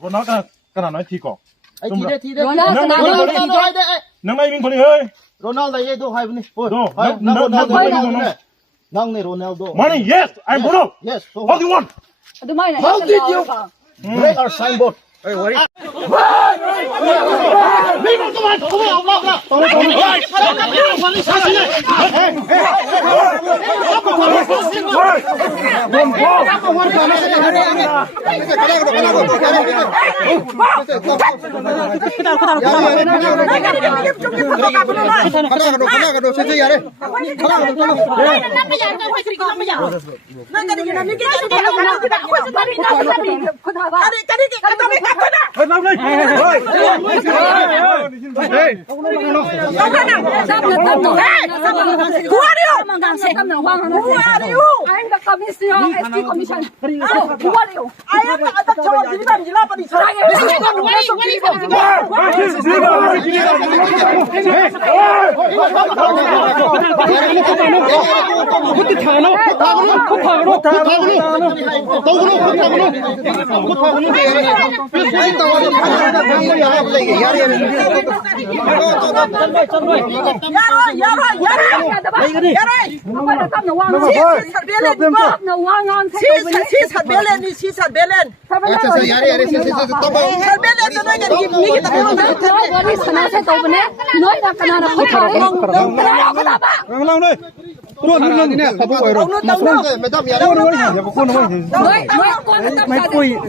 โรนัลกันขนาดไหนทีก่อนไอ้ทีเด็ดทีเด็ดนังไอ้วิ่งคนนี้เฮ้ยโรนัลโดได้ดูให้บุญนี่โอ้นั่งในโรนัลโด Money yes I'm Bruno yes what do you want how did you break our signboard เฮ้ยวิ่งเข้ามาเข้ามาออกนอกแล้วเฮ้ยวันนี้ชาติเลยเฮ้ย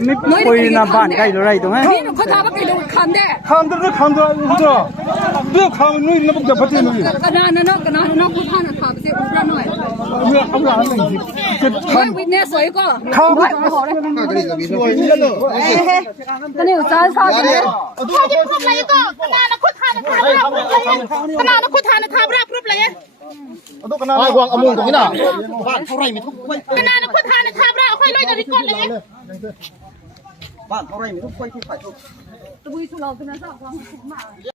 ไม่นะบ้านใกล้อะไรตรงไหนนี่เขาทำอะไรดูคำเด้คำเด้อเรื่องคำนู่นแล้วมันจะพัฒนากันนะคุณท่านถามเสียอุปหน่อยเรื่องเอาหลังหนึ่งจะทำวินเนสสวยก็คำสวยนี่เลยก็นี่จ้าซาเด้เขาจะพูดอะไรก็ขนาดคุณท่านถามรับเลยขนาดคุณท่านถามรับเลยไอ้วางอมุงตรงนี้น่ะบ้านเท่าไรไม่ทุกคนขนาดคุณท่านถามรับค่อยเลยจะรีก่อนเลยบ้านเท่าไรไม่ทุกคนที่ฝ่ายทุก